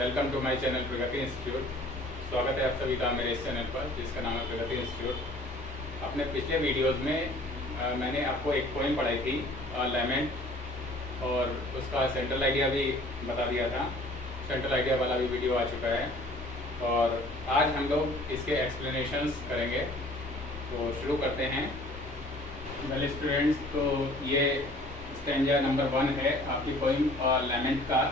Welcome to my channel Pragati Institute. स्वागत है आप सभी का मेरे इस चैनल पर जिसका नाम है प्रगति इंस्टीट्यूट। अपने पिछले वीडियोस में मैंने आपको एक पोएम पढ़ाई थी लेमेंट, और उसका सेंट्रल आइडिया भी बता दिया था। सेंट्रल आइडिया वाला भी वीडियो आ चुका है और आज हम लोग इसके एक्सप्लेनेशंस करेंगे। तो शुरू करते हैं। वेल स्टूडेंट्स, तो ये स्टैंजा नंबर 1 है आपकी पोएम लेमेंट का।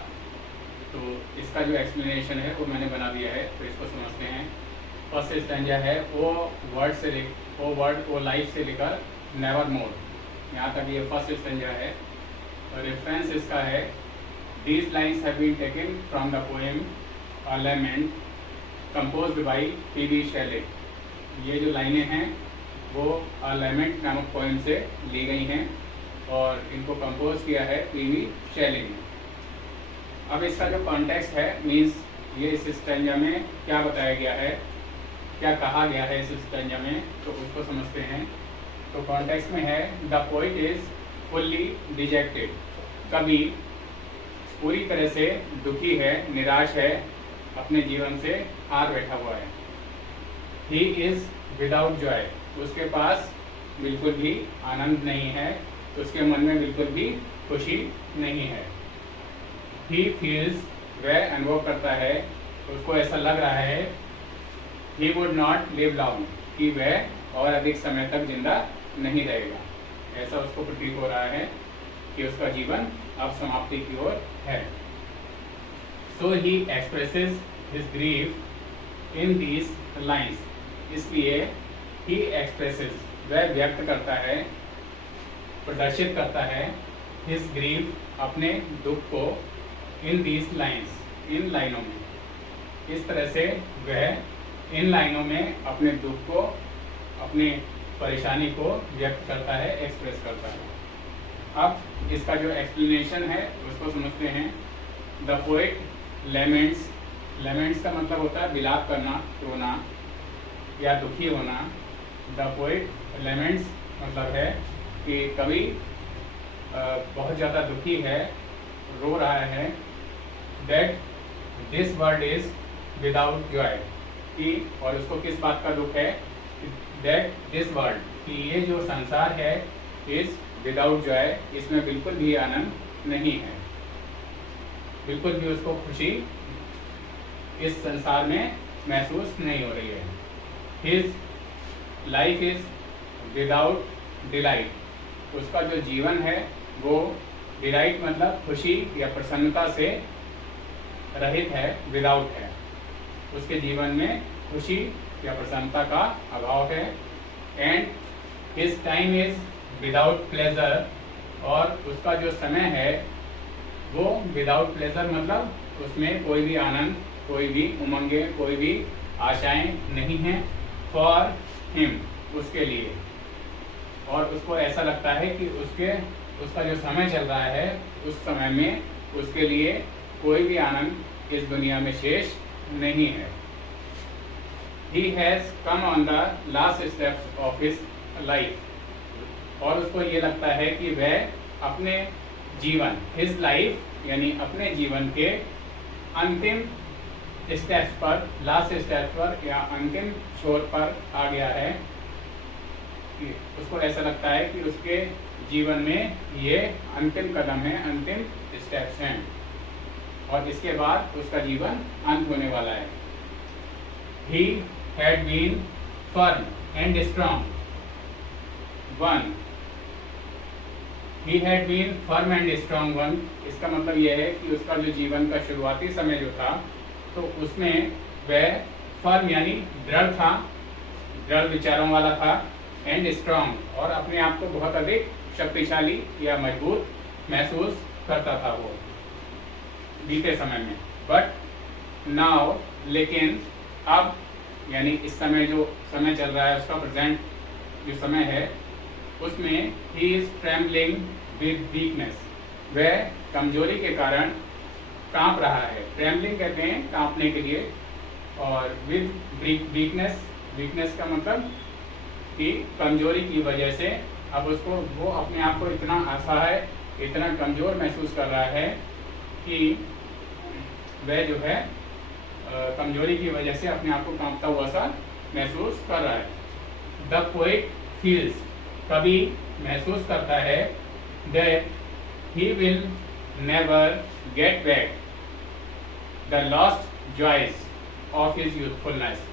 तो इसका जो एक्सप्लेनेशन है वो मैंने बना दिया है, तो इसको समझते हैं। फर्स्ट स्टैंजा है ओ लाइफ से लेकर नेवर मोर, यहाँ तक ये फर्स्ट स्टैंजा है। और रेफरेंस इसका है these lines have been taken from the poem lament composed by P B. Shelley. ये जो लाइनें हैं वो लेमेंट नामक पोएम से ली गई हैं और इनको कंपोज किया है पी.बी. शेले ने। अब इसका जो कॉन्टेक्स्ट है, मीन्स ये इस स्टैंजा में क्या बताया गया है, क्या कहा गया है इस स्टैंजा में, तो उसको समझते हैं। तो कॉन्टेक्स्ट में है the poet is fully dejected. कवि पूरी तरह से दुखी है, निराश है, अपने जीवन से हार बैठा हुआ है। ही इज विदाउट जॉय, उसके पास बिल्कुल भी आनंद नहीं है, उसके मन में बिल्कुल भी खुशी नहीं है। ही फील्स, वह अनुभव करता है, उसको ऐसा लग रहा है he would not live long, कि वह और अधिक समय तक जिंदा नहीं रहेगा। ऐसा उसको प्रतीत हो रहा है कि उसका जीवन अब समाप्ति की ओर है। So he expresses his grief in these lines, इसलिए ही एक्सप्रेसेस, वह व्यक्त करता है, प्रदर्शित करता है, हिज ग्रीफ, अपने दुख को, इन दीज लाइन्स, इन लाइनों में। इस तरह से वह इन लाइनों में अपने दुख को, अपनी परेशानी को व्यक्त करता है, एक्सप्रेस करता है। अब इसका जो एक्सप्लेनेशन है उसको समझते हैं। द पोएट लेमेंट्स, लेमेंट्स का मतलब होता है विलाप करना, रोना या दुखी होना। द पोएट लेमेंट्स मतलब है कि कवि बहुत ज़्यादा दुखी है, रो रहा है। That this world is without Joy, कि और उसको किस बात का दुख है, दैट दिस वर्ल्ड, कि ये जो संसार है, इज विदाउट जॉय, इसमें बिल्कुल भी आनंद नहीं है, बिल्कुल भी उसको खुशी इस संसार में महसूस नहीं हो रही है। His life is without delight, उसका जो जीवन है वो डिलाइट मतलब खुशी या प्रसन्नता से रहित है, विदाउट है। उसके जीवन में खुशी या प्रसन्नता का अभाव है। And his time is without pleasure, और उसका जो समय है वो विदाउट प्लेजर मतलब उसमें कोई भी आनंद, कोई भी उमंगे, कोई भी आशाएं नहीं हैं। फॉर हिम, उसके लिए। और उसको ऐसा लगता है कि उसका जो समय चल रहा है उस समय में उसके लिए कोई भी आनंद इस दुनिया में शेष नहीं है। He has come on the last steps of his life, और उसको ये लगता है कि वह अपने जीवन, his life यानी अपने जीवन के अंतिम स्टेप्स पर, लास्ट स्टेप्स पर या अंतिम छोर पर आ गया है। उसको ऐसा लगता है कि उसके जीवन में ये अंतिम कदम है, अंतिम स्टेप्स हैं, और इसके बाद उसका जीवन अंत होने वाला है। He had been firm and strong one. He had been firm and strong one. इसका मतलब यह है कि उसका जो जीवन का शुरुआती समय जो था, तो उसमें वह फर्म यानी दृढ़ था, दृढ़ विचारों वाला था, एंड स्ट्रांग, और अपने आप को बहुत अधिक शक्तिशाली या मजबूत महसूस करता था वो बीते समय में। बट नाउ, लेकिन अब, यानी इस समय जो समय चल रहा है उसका प्रेजेंट जो समय है, उसमें he is trembling with weakness, वह कमजोरी के कारण कांप रहा है। ट्रेम्बलिंग कहते हैं कांपने के लिए, और विद वीकनेस, वीकनेस का मतलब कि कमजोरी की वजह से अब उसको, वो अपने आप को इतना असहाय, इतना कमजोर महसूस कर रहा है कि वह जो है कमजोरी की वजह से अपने आप को कांपता हुआ सा महसूस कर रहा है। द पोएट फील्स, कवि महसूस करता है, that he will never get back the lost joys of his youthfulness.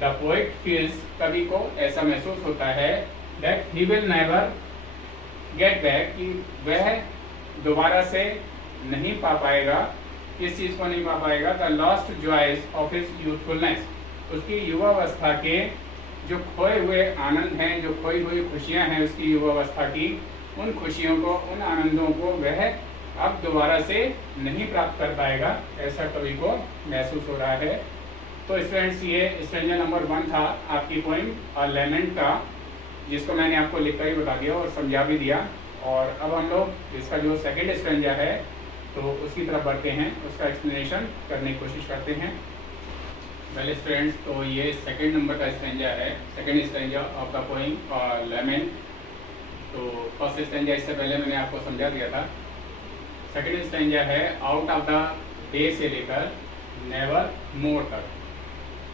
The poet feels, कवि को ऐसा महसूस होता है, that he will never get back, कि वह दोबारा से नहीं पा पाएगा, किस चीज को नहीं पा पाएगा, the lost joys of his youthfulness, उसकी युवावस्था के जो खोए हुए आनंद हैं, जो खोई हुई खुशियां हैं उसकी युवावस्था की, उन खुशियों को, उन आनंदों को वह अब दोबारा से नहीं प्राप्त कर पाएगा, ऐसा कवि को महसूस हो रहा है। तो स्टूडेंट्स, ये स्ट्रेंजा नंबर 1 था आपकी पोइम और लेमेंट का, जिसको मैंने आपको लिखकर ही बता दिया और समझा भी दिया। और अब हम लोग इसका जो सेकंड स्ट्रेंजा है तो उसकी तरफ बढ़ते हैं, उसका एक्सप्लेनेशन करने की कोशिश करते हैं। वेल स्टूडेंट्स, तो ये सेकंड नंबर का स्ट्रेंजा है, second stanza of the poem और लेमेंट। तो फर्स्ट स्ट्रेंजा इससे पहले मैंने आपको समझा दिया था। सेकंड स्ट्रेंजा है आउट ऑफ द डे से लेकर नेवर मोर तक।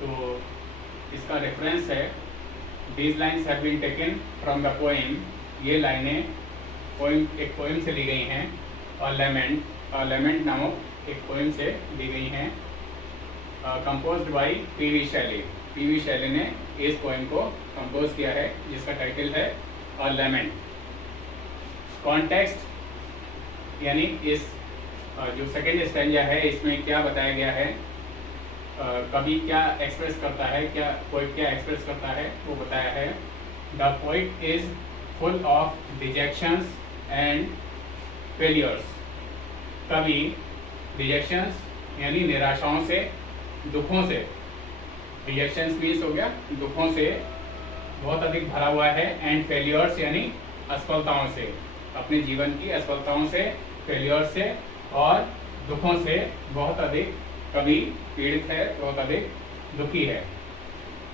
तो इसका रेफरेंस है, these lines have been taken from the poem, ये लाइनें एक पोइम से ली गई हैं, और लेमेंट नामक एक पोइम से ली गई हैं, कंपोज्ड बाय पी.वी. शैली। पी.वी. शैली ने इस पोइम को कंपोज किया है, जिसका टाइटल है और लेमेंट। कॉन्टेक्स्ट यानी इस जो सेकेंड स्टैंजा है इसमें क्या बताया गया है, कवि क्या एक्सप्रेस करता है, क्या पोइट क्या एक्सप्रेस करता है, वो बताया है। The poet is full of dejections and failures. कवि डिजेक्शंस यानी निराशाओं से, दुखों से, डिजेक्शंस मीन्स हो गया दुखों से बहुत अधिक भरा हुआ है, एंड फेलियर्स यानी असफलताओं से, अपने जीवन की असफलताओं से, फेलियर्स से और दुखों से बहुत अधिक कवि पीड़ित है, बहुत अधिक दुखी है,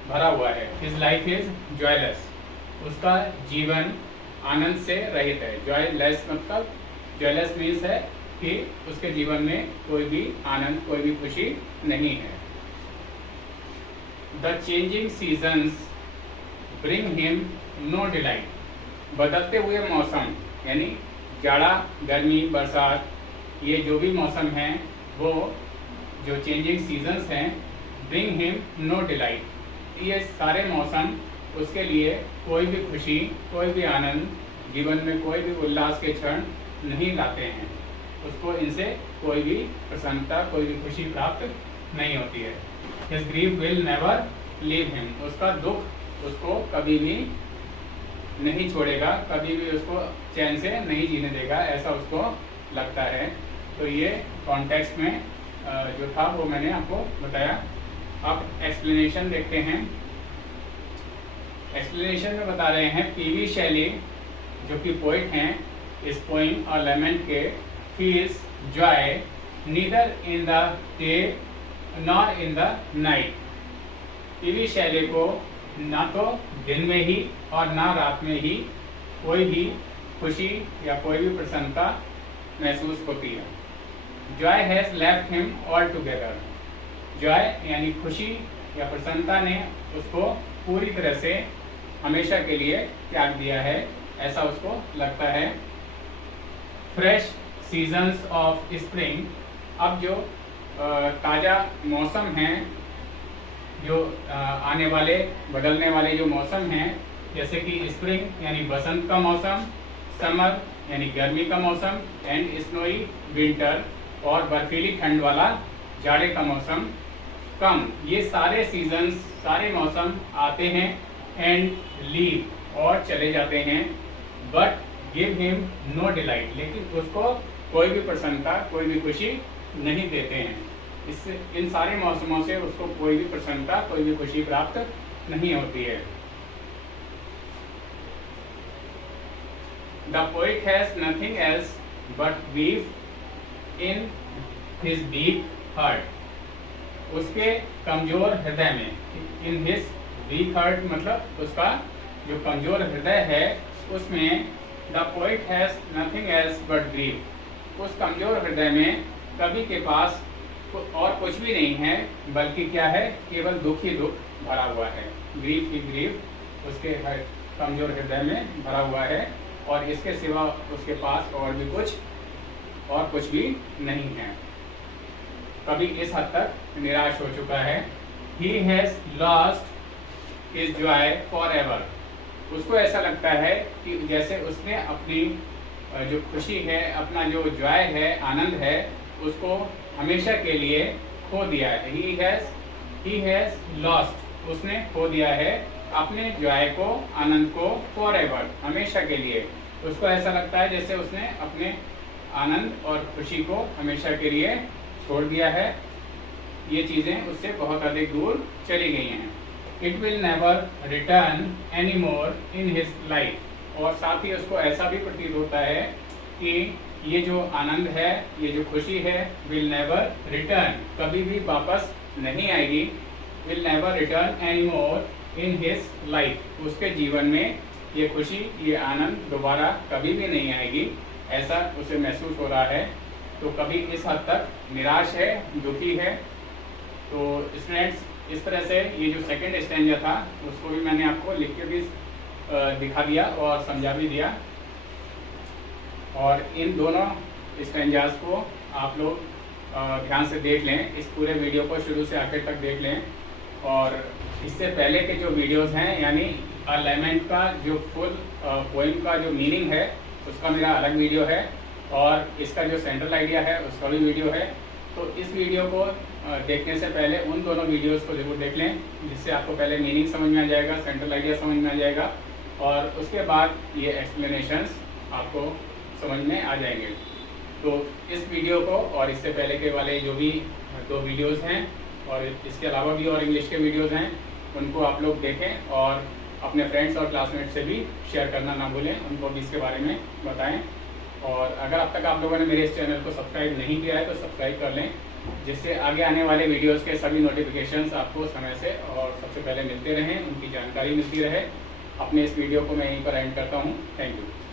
भरा हुआ है। हिज लाइफ इज जॉयलेस, उसका जीवन आनंद से रहित है। जॉयलेस मतलब, जॉयलेस मीन्स है कि उसके जीवन में कोई भी आनंद, कोई भी खुशी नहीं है। The changing seasons bring him no delight. बदलते हुए मौसम यानी जाड़ा, गर्मी, बरसात, ये जो भी मौसम हैं, वो जो चेंजिंग सीजन्स हैं, ब्रिंग हिम नो डिलाइट, ये सारे मौसम उसके लिए कोई भी खुशी, कोई भी आनंद, जीवन में कोई भी उल्लास के क्षण नहीं लाते हैं। उसको इनसे कोई भी प्रसन्नता, कोई भी खुशी प्राप्त नहीं होती है। His grief will never leave him, उसका दुख उसको कभी भी नहीं छोड़ेगा, कभी भी उसको चैन से नहीं जीने देगा, ऐसा उसको लगता है। तो ये कॉन्टेक्स्ट में जो था वो मैंने आपको बताया। अब एक्सप्लेनेशन देखते हैं। एक्सप्लेनेशन में बता रहे हैं, पी.वी. शैली जो कि पोइट हैं, इस पोइम और लेमेंट के, feels joy neither in the day nor in the night. P B. Shelley को ना तो दिन में ही और ना रात में ही कोई भी खुशी या कोई भी प्रसन्नता महसूस होती है। Joy has left him all together. Joy यानी खुशी या प्रसन्नता ने उसको पूरी तरह से हमेशा के लिए त्याग दिया है, ऐसा उसको लगता है। फ्रेश सीजन्स ऑफ स्प्रिंग, अब जो ताज़ा मौसम हैं, जो आने वाले, बदलने वाले जो मौसम हैं, जैसे कि स्प्रिंग यानी बसंत का मौसम, समर यानी गर्मी का मौसम, एंड स्नोई विंटर और बर्फीली ठंड वाला जाड़े का मौसम, कम, ये सारे सीजन्स, सारे मौसम आते हैं, एंड लीव और चले जाते हैं, but give him no delight, लेकिन उसको कोई भी प्रसन्नता, कोई भी खुशी नहीं देते हैं। इससे इन सारे मौसमों से उसको कोई भी प्रसन्नता, कोई भी खुशी प्राप्त नहीं होती है। The poet has nothing else but grief in his deep heart, उसके कमजोर हृदय में, इन हिज वीक हार्ट मतलब उसका जो कमजोर हृदय है उसमें, the poet has nothing else but grief, उस कमजोर हृदय में कवि के पास और कुछ भी नहीं है, बल्कि क्या है, केवल दुख ही दुख भरा हुआ है। ग्रीफ ही ग्रीफ उसके कमजोर हृदय में भरा हुआ है, और इसके सिवा उसके पास और कुछ भी नहीं है। कवि इस हद तक निराश हो चुका है। He has lost his joy forever। उसको ऐसा लगता है कि जैसे उसने अपनी जो खुशी है, अपना जो जॉय है, आनंद है, उसको हमेशा के लिए खो दिया है। He has lost, उसने खो दिया है अपने जॉय को, आनंद को, forever, हमेशा के लिए। उसको ऐसा लगता है जैसे उसने अपने आनंद और खुशी को हमेशा के लिए छोड़ दिया है। ये चीज़ें उससे बहुत अधिक दूर चली गई हैं। It will never return anymore in his life। और साथ ही उसको ऐसा भी प्रतीत होता है कि ये जो आनंद है, ये जो खुशी है, will never return, कभी भी वापस नहीं आएगी। will never return anymore in his life, उसके जीवन में ये खुशी, ये आनंद दोबारा कभी भी नहीं आएगी, ऐसा उसे महसूस हो रहा है। तो कभी इस हद तक निराश है, दुखी है। तो स्टूडेंट्स, इस तरह से ये जो सेकंड स्टैंजा था उसको भी मैंने आपको लिख के भी दिखा दिया और समझा भी दिया। और इन दोनों स्टैंजास को आप लोग ध्यान से देख लें, इस पूरे वीडियो को शुरू से आखिर तक देख लें। और इससे पहले के जो वीडियोस हैं, यानी अ लेमेंट का जो फुल पोएम का जो मीनिंग है, उसका मेरा अलग वीडियो है, और इसका जो सेंट्रल आइडिया है उसका भी वीडियो है। तो इस वीडियो को देखने से पहले उन दोनों वीडियोस को जरूर देख लें, जिससे आपको पहले मीनिंग समझ में आ जाएगा, सेंट्रल आइडिया समझ में आ जाएगा, और उसके बाद ये एक्सप्लेनेशंस आपको समझ में आ जाएंगे। तो इस वीडियो को और इससे पहले के वाले जो भी 2 वीडियोस हैं, और इसके अलावा भी और इंग्लिश के वीडियोस हैं, उनको आप लोग देखें और अपने फ्रेंड्स और क्लासमेट से भी शेयर करना ना भूलें, उनको भी इसके बारे में बताएं। और अगर अब तक आप लोगों ने मेरे इस चैनल को सब्सक्राइब नहीं किया है तो सब्सक्राइब कर लें, जिससे आगे आने वाले वीडियोस के सभी नोटिफिकेशंस आपको समय से और सबसे पहले मिलते रहें, उनकी जानकारी मिलती रहे। अपने इस वीडियो को मैं यहीं पर एंड करता हूँ। Thank you.